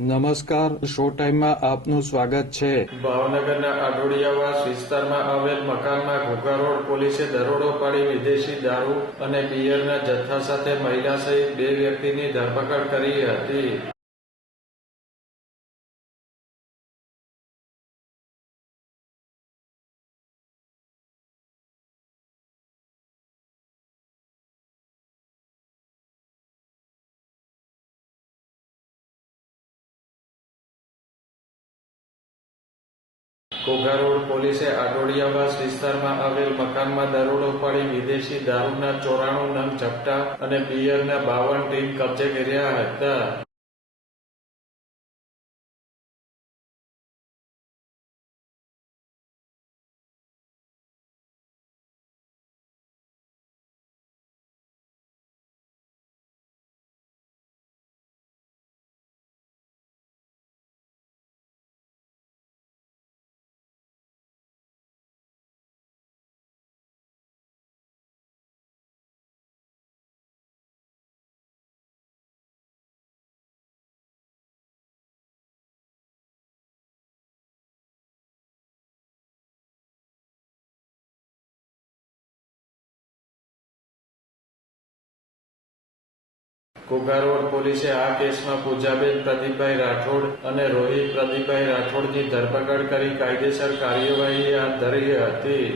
નમસ્કાર, શો ટાઈમમાં આપનું સ્વાગત છે। ભાવનગરના આઢોડિયાવાસ વિસ્તારમાં આવેલ મકાનમાં ઘોઘા રોડ પોલીસે દરોડો પાડી વિદેશી દારૂ અને બિયરના જથ્થા સાથે મહિલા સહિત 2 વ્યક્તિની ધરપકડ કરી હતી। ઘોઘા રોડ પોલીસે આઢોડિયાવાસ વિસ્તારમાં આવેલ મકાનમાં દરોડો પાડી વિદેશી દારૂના 94 નંગ જપ્તા અને બિયરના 52 ટીન કબજે કર્યા હતા। ઘોઘા રોડ પોલીસે આ કેસમાં પૂજાબેન પ્રદીપભાઈ રાઠોડ અને રોહિત પ્રદીપભાઈ રાઠોડની ધરપકડ કરી કાયદેસર કાર્યવાહી હાથ ધરી હતી।